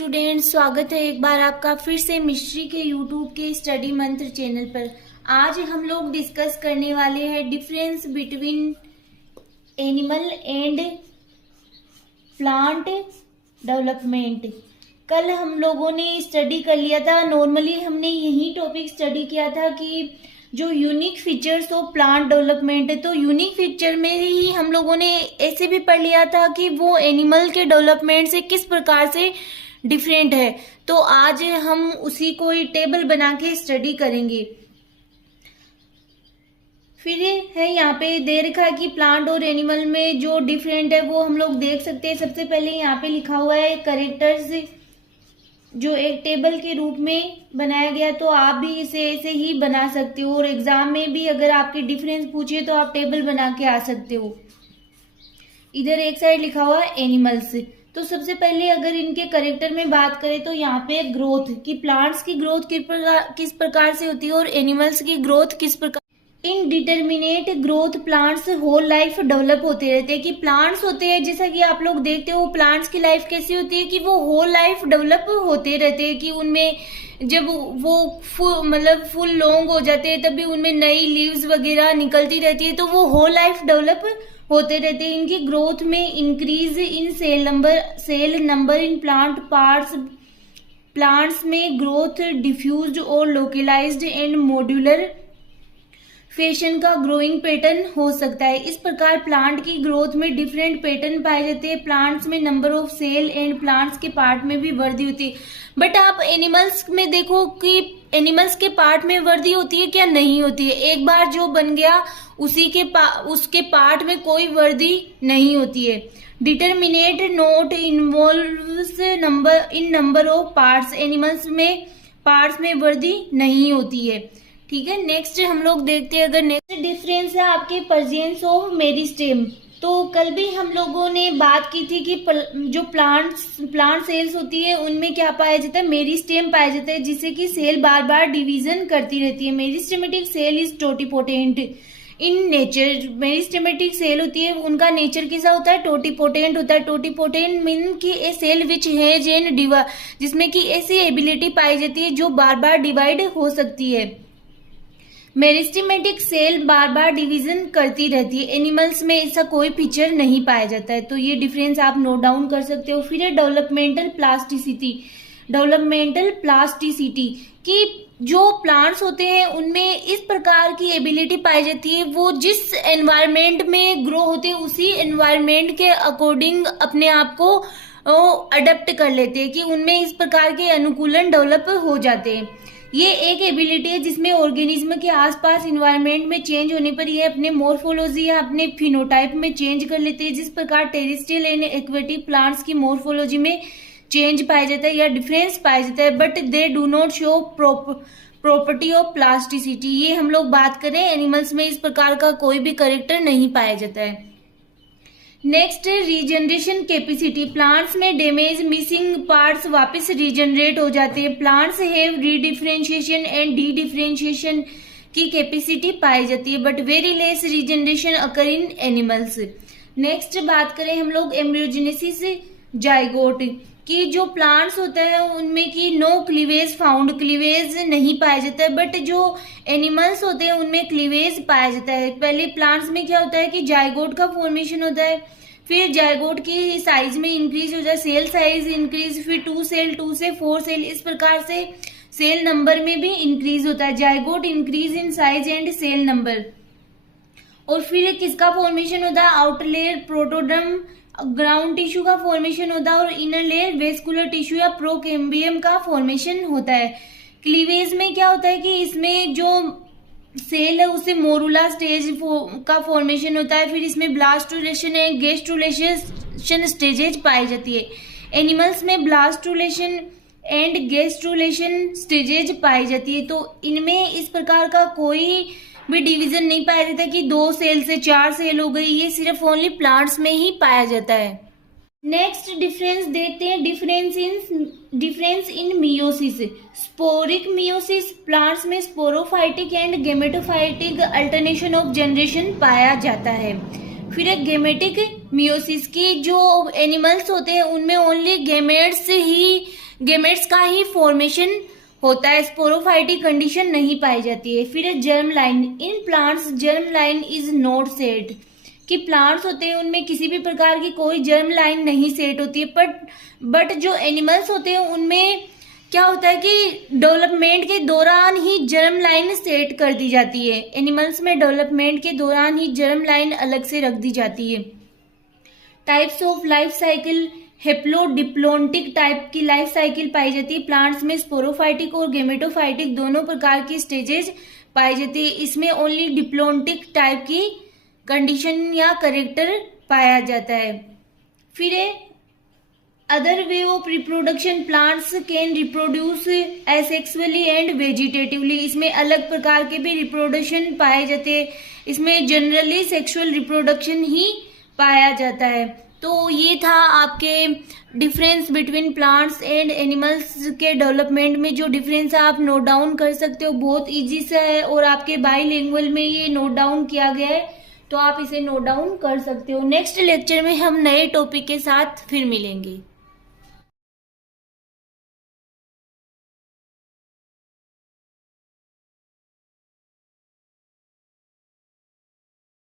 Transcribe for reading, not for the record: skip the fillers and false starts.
Students, स्वागत है एक बार आपका फिर से मिस्ट्री के यूट्यूब के स्टडी मंत्र चैनल पर। आज हम लोग डिस्कस करने वाले हैं difference between animal and plant development. कल हम लोगों ने स्टडी कर लिया था, नॉर्मली हमने यही टॉपिक स्टडी किया था कि जो unique features of plant development है। तो यूनिक फीचर में ही हम लोगों ने ऐसे भी पढ़ लिया था कि वो एनिमल के डेवलपमेंट से किस प्रकार से डिफरेंट है। तो आज हम उसी को ही टेबल बना के स्टडी करेंगे। फिर है यहाँ पे दे रखा है कि प्लांट और एनिमल में जो डिफरेंट है वो हम लोग देख सकते हैं। सबसे पहले यहाँ पे लिखा हुआ है कैरेक्टर्स, जो एक टेबल के रूप में बनाया गया। तो आप भी इसे ऐसे ही बना सकते हो और एग्जाम में भी अगर आपके डिफरेंस पूछे तो आप टेबल बना के आ सकते हो। इधर एक साइड लिखा हुआ है एनिमल्स। तो सबसे पहले अगर इनके कैरेक्टर में बात करें तो यहाँ पे ग्रोथ की, प्लांट्स की ग्रोथ किस प्रकार से होती है और एनिमल्स की ग्रोथ किस प्रकार। Indeterminate growth plants whole life develop होते रहते हैं। कि प्लांट्स होते हैं, जैसा कि आप लोग देखते हो प्लांट्स की लाइफ कैसी होती है कि वो होल लाइफ डेवलप होते रहते हैं। कि उनमें जब वो फुल लॉन्ग हो जाते हैं तभी उनमें नई लीव्स वगैरह निकलती रहती है, तो वो होल लाइफ डेवलप होते रहते हैं। इनकी ग्रोथ में increase in cell number in plant parts, plants में ग्रोथ डिफ्यूज्ड और लोकलाइज्ड एंड मॉड्यूलर फैशन का ग्रोइंग पैटर्न हो सकता है। इस प्रकार प्लांट की ग्रोथ में डिफरेंट पैटर्न पाए जाते हैं। प्लांट्स में number of cell and plants के पार्ट में भी वृद्धि होती है। बट आप एनिमल्स में देखो कि एनिमल्स के पार्ट में वृद्धि होती है क्या? नहीं होती है। एक बार जो बन गया उसके पार्ट में कोई वृद्धि नहीं होती है। Determinate note involves number of parts, animals में पार्ट्स में वृद्धि नहीं होती है। ठीक है, नेक्स्ट हम लोग देखते हैं। अगर नेक्स्ट डिफरेंस है आपके प्रेजेंस ऑफ मेरिस्टेम। तो कल भी हम लोगों ने बात की थी कि जो प्लांट सेल्स होती है उनमें क्या पाया जाता है? मेरिस्टेम पाया जाता है, जिससे कि सेल बार बार डिवीजन करती रहती है। Meristematic cell is totipotent in nature. Meristematic cell होती है, उनका नेचर कैसा होता है? टोटिपोटेंट होता है। टोटिपोटेंट मीन की a cell which has an divide, जिसमें कि ऐसी एबिलिटी पाई जाती है जो बार बार डिवाइड हो सकती है। मेरिस्टेमेटिक सेल बार बार डिवीजन करती रहती है। एनिमल्स में ऐसा कोई फीचर नहीं पाया जाता है। तो ये डिफरेंस आप नोट डाउन कर सकते हो। फिर है डेवलपमेंटल प्लास्टिसिटी। डेवलपमेंटल प्लास्टिसिटी कि जो प्लांट्स होते हैं उनमें इस प्रकार की एबिलिटी पाई जाती है, वो जिस एनवायरमेंट में ग्रो होते हैं उसी एनवायरमेंट के अकॉर्डिंग अपने आप को अडेप्ट कर लेते हैं। कि उनमें इस प्रकार के अनुकूलन डेवलप हो जाते हैं। ये एक एबिलिटी है जिसमें ऑर्गेनिज्म के आसपास इन्वायरमेंट में चेंज होने पर ये अपने मोर्फोलॉजी या अपने फिनोटाइप में चेंज कर लेते हैं। जिस प्रकार टेरेस्ट्रियल एंड एक्वेटिक प्लांट्स की मोर्फोलॉजी में चेंज पाया जाता है या डिफरेंस पाया जाता है, but they do not show property of plasticity. ये हम लोग बात करें, एनिमल्स में इस प्रकार का कोई भी कैरेक्टर नहीं पाया जाता है। नेक्स्ट है रीजनरेशन कैपेसिटी। प्लांट्स में डैमेज मिसिंग पार्ट्स वापस रीजनरेट हो जाते हैं। Plants have रीडिफरेंशिएशन and D differentiation की कैपेसिटी पाई जाती है, but very less regeneration occur in animals. Next बात करें हम लोग एम्ब्रियोजेनेसिस जाइगोट की। जो प्लांट्स होता है उनमें की नो क्लीवेज फाउंड, क्लीवेज नहीं पाया जाता है, बट जो एनिमल्स होते हैं उनमें क्लीवेज पाया जाता है। पहले प्लांट्स में क्या होता है कि जाइगोट का फॉर्मेशन होता है, फिर जाइगोट की साइज में इंक्रीज हो जाए, सेल साइज इंक्रीज, फिर 2 से 4 सेल, इस प्रकार से सेल नंबर में भी इंक्रीज होता है। Zygote increase in size and cell number. और फिर किसका फॉर्मेशन होता है? Outer layer protoderm ground tissue का फॉर्मेशन होता है और इनर लेयर वेस्कुलर टिश्यू या प्रोकेम्बियम का फॉर्मेशन होता है। क्लीवेज में क्या होता है कि इसमें जो सेल है उसे मोरुला स्टेज का फॉर्मेशन होता है, फिर इसमें ब्लास्टुलेशन एंड गेस्ट्रुलेशन स्टेजेज पाई जाती है। एनिमल्स में ब्लास्टुलेशन एंड गेस्ट्रुलेशन स्टेजेज पाई जाती है। तो इनमें इस प्रकार का कोई भी डिवीजन नहीं पाया जाता कि 2 सेल से 4 सेल हो गई, ये सिर्फ ओनली प्लांट्स में ही पाया जाता है। नेक्स्ट डिफरेंस देखते हैं, difference in meiosis. Sporic meiosis, plants में sporophytic and gametophytic alternation of generation पाया जाता है। फिर एक गेमेटिक मियोसिस की, जो एनिमल्स होते हैं उनमें ओनली गेमेट्स ही गेमेट्स का ही फॉर्मेशन होता है, स्पोरोफाइटिक कंडीशन नहीं पाई जाती है। फिर है germ line. In plants germ line is not set, कि प्लांट्स होते हैं उनमें किसी भी प्रकार की कोई जर्म लाइन नहीं सेट होती है। बट जो एनिमल्स होते हैं उनमें क्या होता है कि डेवलपमेंट के दौरान ही जर्म लाइन सेट कर दी जाती है। एनिमल्स में डेवलपमेंट के दौरान ही जर्म लाइन अलग से रख दी जाती है। Types of life cycle, haplodiplontic type की लाइफ साइकिल पाई जाती है। प्लांट्स में स्पोरोफाइटिक और गेमेटोफाइटिक दोनों प्रकार की स्टेजेस पाई जाती है। इसमें ओनली डिप्लोन्टिक टाइप की कंडीशन या करेक्टर पाया जाता है। फिर other way of reproduction, plants can reproduce asexually and vegetatively. इसमें अलग प्रकार के भी रिप्रोडक्शन पाए जाते हैं। इसमें जनरली सेक्सुअल रिप्रोडक्शन ही पाया जाता है। तो ये था आपके difference between plants and animals के डेवलपमेंट में। जो डिफरेंस है आप नोट डाउन कर सकते हो, बहुत इजी सा है और आपके बाईलिंगुअल में ये नोट डाउन किया गया है, तो आप इसे नोट डाउन कर सकते हो। नेक्स्ट लेक्चर में हम नए टॉपिक के साथ फिर मिलेंगे।